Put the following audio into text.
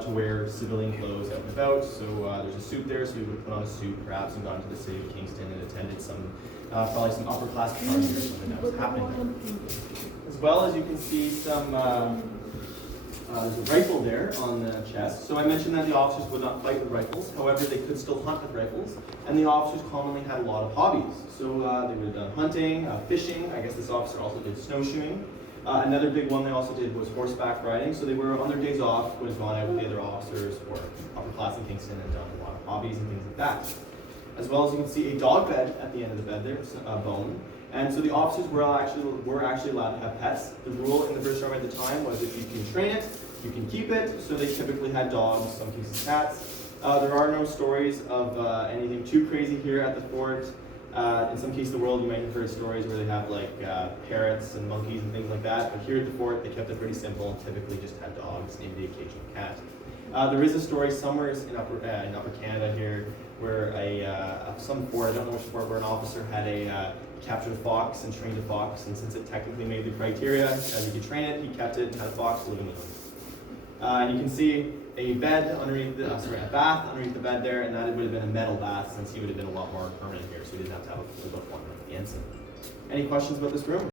allowed to wear civilian clothes out and about. So there's a suit there, so he would have put on a suit perhaps and gone to the city of Kingston and attended some, probably some upper class party or something that was happening there. As well as you can see some, there's a rifle there on the chest. So I mentioned that the officers would not fight with rifles. However, they could still hunt with rifles. And the officers commonly had a lot of hobbies. So they would have done hunting, fishing. I guess this officer also did snowshoeing. Another big one they also did was horseback riding. So they were on their days off, would have gone out with the other officers or upper class in Kingston and done a lot of hobbies and things like that. As well as you can see a dog bed at the end of the bed there, a bone. And so the officers were actually allowed to have pets. The rule in the British Army at the time was if you can train it, you can keep it. So they typically had dogs, some cases cats. There are no stories of anything too crazy here at the fort. In some cases of the world, you might have heard stories where they have like parrots and monkeys and things like that. But here at the fort, they kept it pretty simple and typically just had dogs, maybe the occasional cat. There is a story somewhere in Upper Canada here where some fort, I don't know which fort, where an officer had captured a fox and trained a fox, and since it technically made the criteria, as you could train it, he kept it and had a fox living with him. And you can see a bed underneath a bath underneath the bed there, and that would have been a metal bath since he would have been a lot more permanent here, so he didn't have to have a wood one like the ensign. Any questions about this room?